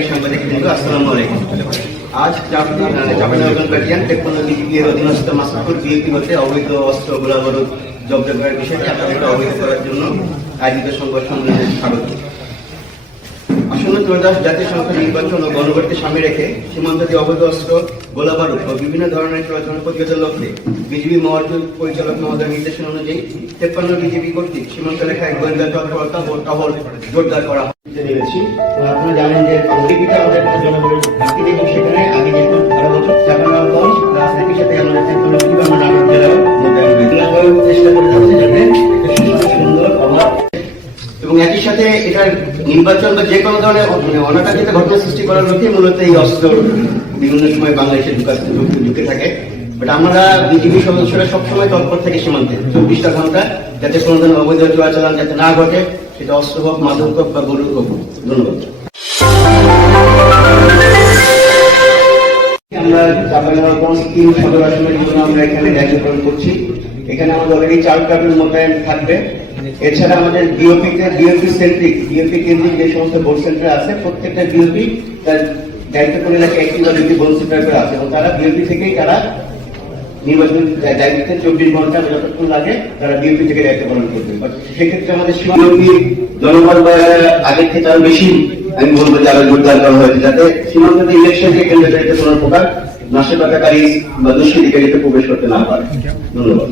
Media সাংবাদিক বৃন্দ, আসসালামু আলাইকুম। আজ চাঁপাইনবাবগঞ্জ ব্যাটালিয়ন 53 বিজিবি এর অধীনস্থ মাসুদপুর বিএপি হতে অবৈধ অস্ত্র গোলাবারুদ জব্দ করার বিষয়টি আপনাদেরকে অবহিত করার জন্য আয়োজিত সংবাদ সম্মেলনে স্বাগত। আসন্ন ত্রয়োদশ জাতীয় সংসদ নির্বাচন ও গণভোটকে সামনে রেখে সীমান্ত দিয়ে অবৈধ অস্ত্র গোলাবারুদ ও বিভিন্ন ধরনের চলাচল প্রতিরোধের লক্ষ্যে বিজিবি মহার্জুন পরিচালক মহোদয়ের নির্দেশনা অনুযায়ী 53 বিজিবি কর্তৃক সীমান্ত রেখায় গোয়েন্দা তৎপরতা ও টহল জোরদার করা নিয়েছি। আপনারা জানেন যে বিজিবিটা আমাদের জনগণের বাকি দেখুন, সেখানে আগে যেরকম 12 বছর চাঁপাইনবাবগঞ্জ রাজনীতির সাথে আমাদের 53 আমরা নাটক জেলাও মোতায়েন চেষ্টা করে যাচ্ছে যাতে সুন্দর অভাব এবং একই সাথে এটার নির্বাচন বা যে কোনো ধরনের অনাকাঙ্ক্ষিত ঘটনা সৃষ্টি করার লক্ষ্যে মূলত এই অস্ত্র বিভিন্ন সময় বাংলাদেশে ঢুকে থাকে। বাট আমরা বিজিবি সদস্যরা সবসময় তৎপর থেকে সীমান্তে 24টা ঘন্টা যাতে কোনো ধরনের অবৈধ চোরাচালান যাতে না ঘটে, সেটা অস্ত্র হোক, মাদক হোক বা গরু হোক। ধন্যবাদ। আমরা চাঁপাইনবাবগঞ্জ 3 সদর আসনের জন্য আমরা এখানে দায়িত্ব পালন করছি। এখানে আমাদের অলরেডি 4 প্লাটুন মোতায়েন থাকবে। এছাড়া আমাদের বিওপি কেন্দ্রিক যে সমস্ত বোর্ড সেন্টার আছে, প্রত্যেকটা বিওপি তার দায়িত্ব করে রাখে একটি বা দুটি বোর্ড সেন্টার করে আছে এবং তারা বিওপি থেকেই তারা নির্বাচন দায়িত্বে 24 ঘন্টা যতক্ষণ লাগে তারা বিওপি থেকে দায়িত্ব পালন করবে। সেক্ষেত্রে আমাদের বিওপি জনবল আগের থেকে আরো বেশি আমি বলবো যে আরো জোরদার করা হয়েছে, যাতে সীমান্ত ইলেকশনকে কেন্দ্র করে কোনো প্রকার নাশকতাকারী বা দুষ্কৃতিকারীতে প্রবেশ করতে না পারে। ধন্যবাদ।